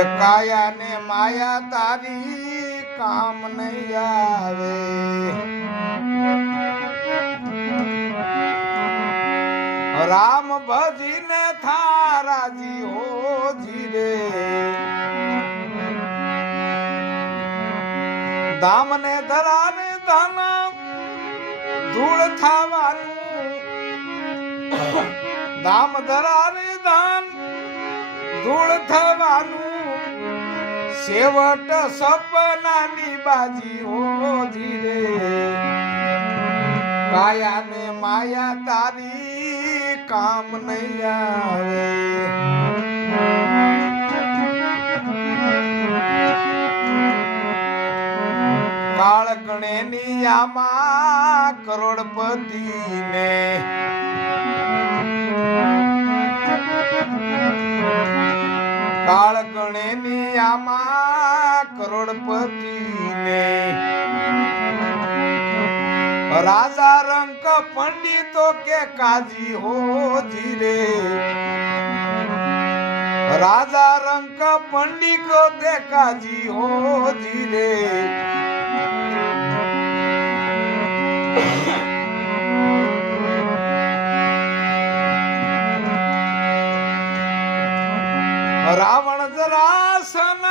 એ કાયા ને માયા તારી કામ નહીં આવે રામ ભજીને થારાજી હો ધીરે દામને ધરાને ધન ધૂળ થવાનું દામ ધરાને ધન ધૂળ થવાનું સેવટ સપનાની બાજી હો ધીરે કાયા ને માયા તારી કામ નહીં આવે કાળ ગણેની આમાં કરોડપતિ ને કાળ ગણેની આમાં કરોડપતિ ને રાજા રંક પંડિતો કે કાજી હો ધીરે રાજા રંક પંડિતો કે કાજી હો ધીરે રાવણ જરાસન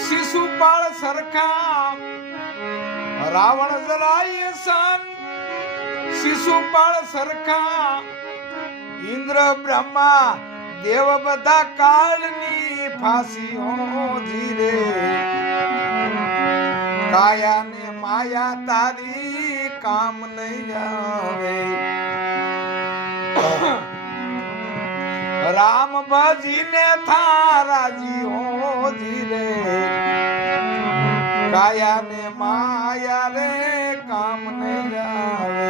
શિશુપાળ સરખા રાવણ જરાય સન શિશુપાળ સરખા ઇન્દ્ર બ્રહ્મા દેવ બધા કાળની ફાંસી હો ધીરે કાયા ને માયા તારી કામ નહીં આવે રામ ભજીને થારાજી હો ધીરે કાયા ને માયા રે કામ નહીં આવે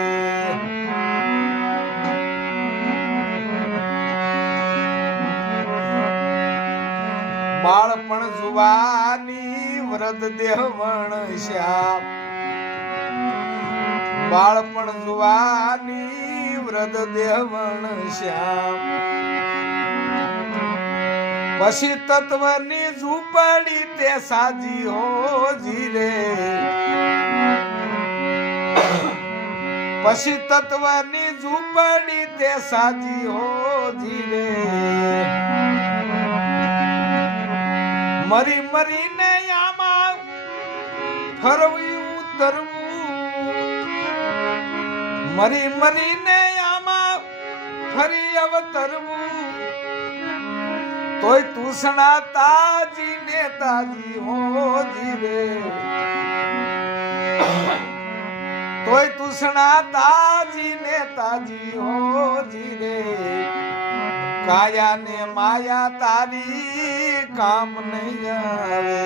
બાળપણ જુવાની વૃદ્ધ દેવણ શ્યામ બાળપણ જુવાની વૃદ્ધ દેવણ શ્યામ પછી તત્વની ઝૂંપડી તે સાજી હો ધીરે પછી તત્વની ઝૂંપડી તે સાજી હો ધીરે મરી મરીને આમાં ફરવી ઉતરવું મરી મરીને આમાં ફરી અવતરવું તોય તુસણા તાજી ને તાજી હો ધીરે તોય તુસણા તાજી ને તાજી હો ધીરે કાયા ને માયા તારી કામ નહીં આવે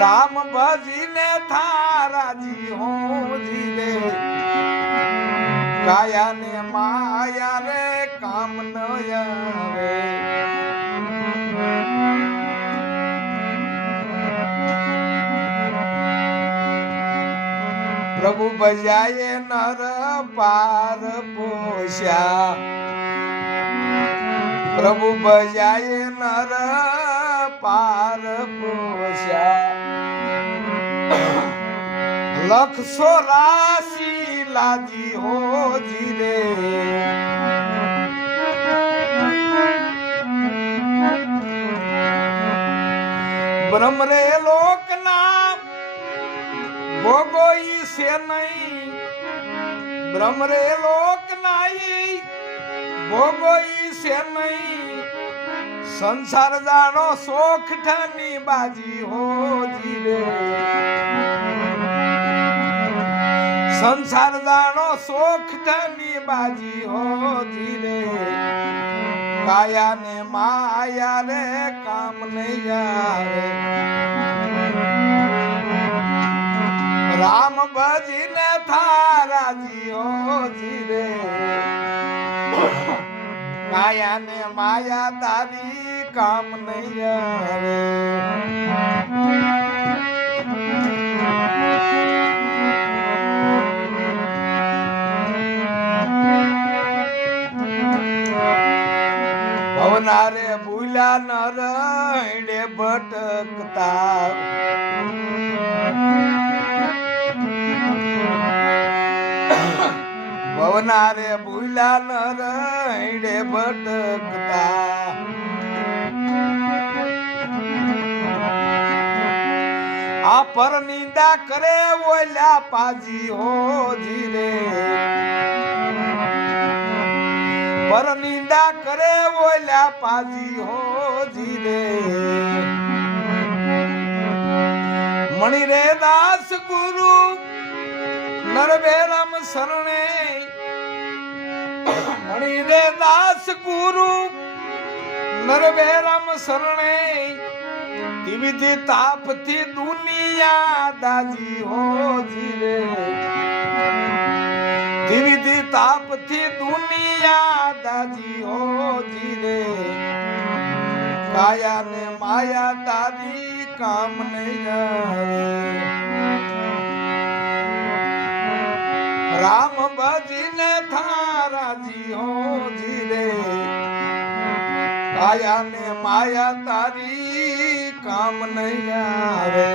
રામ ભજીને થારાજી હો ધીરે કાયા ને માયા રે કામ ન આવે પ્રભુ ભજાયે નર પાર પોષ્યા પ્રભુ ભજાયે નર પાર પોષ્યા 184 લાજી હો ધીરે બ્રહ્મરે લોકના ભોગોઈ છે નહીં બ્રહ્મરે લોકના ભોગોઈ છે નહીં સંસાર જાણો શોખ ઠની બાજી હો ધીરે સંસાર જાણો શોખ ઠની બાજી હો ધીરે કાયા ને માયા રે કામ નહીં આવે રામ ભજીને થારાજી હો ધીરે કાયા ને માયા તારી કામ નહીં આવે ભવનારે ભૂલ ભૂલ્યા નર હેડે ભટકતા ભવના રે ભૂલ્યા નર હેડે ભટકતા આ પર નિંદા કરે ઓલ્યા પાજી હો ધીરે પર નિંદા કરે ઓલ્યા પાજી હો ધીરે મણિ રે દાસ ગુરુ નરવેરમ શરણે મણિ રે દાસ ગુરુ નરવેરમ શરણે વિધિ તાપથી દુનિયા દાજી હો ધીરે વિધિ તાપથી દુનિયા દાજી હો ધીરે કાયા ને માયા તારી કામ નહીં આવે રામ ભજીને થારાજી હો ધીરે કાયા ને માયા તારી કામ નહીં આવે